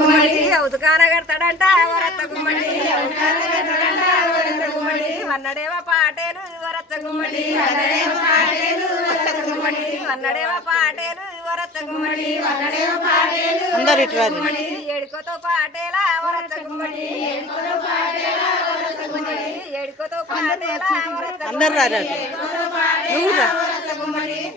ఉతుకాన కడతాడంట వరత్త గుమ్మడి వన్నడేవ పాటేలు వరత్త గుమ్మడి వన్నడేవ పాటేలు వరత్త గుమ్మడి అందరు ఇటు రాదు ఏడుకోతో పాటేలా వరత్త గుమ్మడి ఏడుకోతో పాటేలా అందరు రాదు నువ్వు రా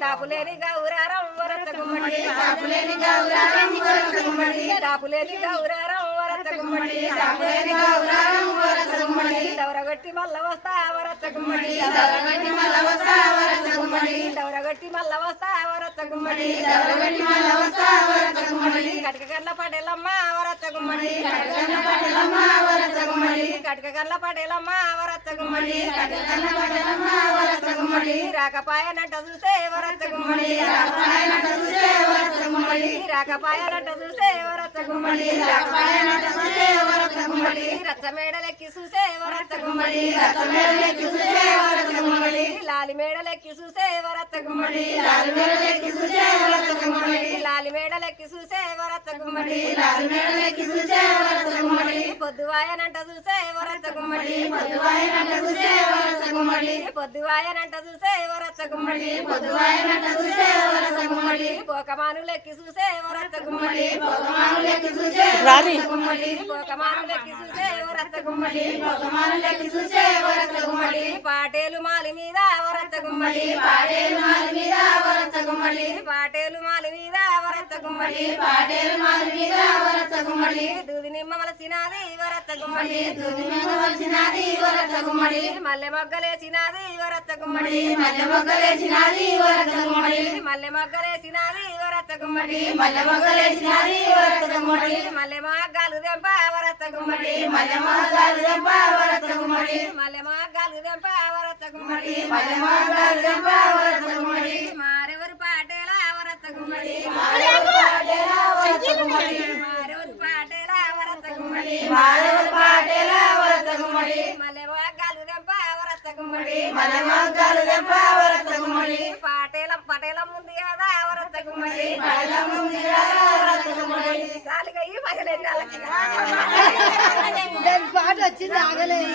తాపులేని గౌరారం వరత్త గుమ్మడి తాపులేని గౌరారం వరత్త గుమ్మడి తాపులేని గౌరారం వరత్త గుమ్మడి తాపులేని గౌరారం వరత్త గుమ్మడి దౌరగట్టి మల్ల వస్తా వరత్త గుమ్మడి దౌరగట్టి మల్ల వస్తా వరత్త గుమ్మడి దౌరగట్టి మల్ల వస్తా వరత్త గుమ్మడి దౌరగట్టి మల్ల వస్తా వరత్త గుమ్మడి కటకగల్ల పడేలమ్మ వరత్త గుమ్మడి కటకగల్ల పడేలమ్మ వరత్త గుమ్మడి కటకగల్ల పడేలమ్మ వరత్త గుమ్మడి కటకగల్ల పడేలమ్మ వరత్త గుమ్మడి రాకపాయనంట చూసే వరత్త గుమ్మడి రాకపాయనంట చూసే వరత్త గుమ్మడి రాకపాయనంట చూసే వరత్త గుమ్మడి రాకపాయనంట చూసే వరత్త గుమ్మడి రచ్చమేడలెక్కి చూసే వరత్త గుమ్మడి రచ్చమేడలెక్కి చూసే వరత్త గుమ్మడి లాలి మేడలెక్కి చూసే వరత్త గుమ్మడి లాలి మేడలెక్కి చూసే వరత్త గుమ్మడి లాలి మేడలెక్కి చూసే వరత్త గుమ్మడి లాలి మేడలెక్కి చూసే వరత్త గుమ్మడి పొద్దువాయనంట చూసే వరత్త గుమ్మడి పొద్దువాయనంట చూసే వరత్త గుమ్మడి పొద్దువాయనంట చూసే వరత్త గుమ్మడి పొద్దువాయనంట చూసే వరత్త గుమ్మడి పోకమానులెక్కి చూసే వరత్త గుమ్మడి పోకమానులెక్కి చూసే రాని గుమ్మడి పోకమానులెక్కి చూసే వరత్త గుమ్మడి పోకమానులెక్కి చూసే వరత్త గుమ్మడి పాటేలు మాలి మీద వరత్త గుమ్మడి పాటేలు మాలి మీద వరత్త గుమ్మడి పాటేలు మాలి మీద వరత్త గుమ్మడి పాటేలు మాలి మీద వరత్త గుమ్మడి దూది నిమ్మ వలసినాది వరత్త గుమ్మడి దూది నిమ్మ వలసినాది వరత్త గుమ్మడి మల్లె మొగ్గలేసినాది వరత్త గుమ్మడి మల్లె మొగ్గలేసినాది వరత్త గుమ్మడి మల్లె మొగ్గలేసినాది వరత్త గుమ్మడి మల్లె మొగ్గలేసినాది వరత్త గుమ్మడి మల్లె మొగ్గాలు దెంప వరత్త గుమ్మడి మల్లె మొగ్గాలు దెంప వరత్త గుమ్మడి మల్లె మొగ్గాలు దెంప వరత్త గుమ్మడి మల్లె మొగ్గాలు దెంప వరత్త గుమ్మడి మారెవరు పాటేలా వరత్త గుమ్మడి మారెవరు పాటేలా వరత్త గుమ్మడి మారెవరు పాటేలా వరత్త గుమ్మడి మారెవరు పాటేలా వరత్త గుమ్మడి మల్లె మొగ్గాలు దెంప వరత్త గుమ్మడి మల్లె మొగ్గాలు దెంప వరత్త గుమ్మడి పటేల ముందు కదా వరత్త గుమ్మడి పటేల ముందు కదా వరత్త గుమ్మడి సాలిగా ఈ పగలేని పాట వచ్చింది ఆగలేదు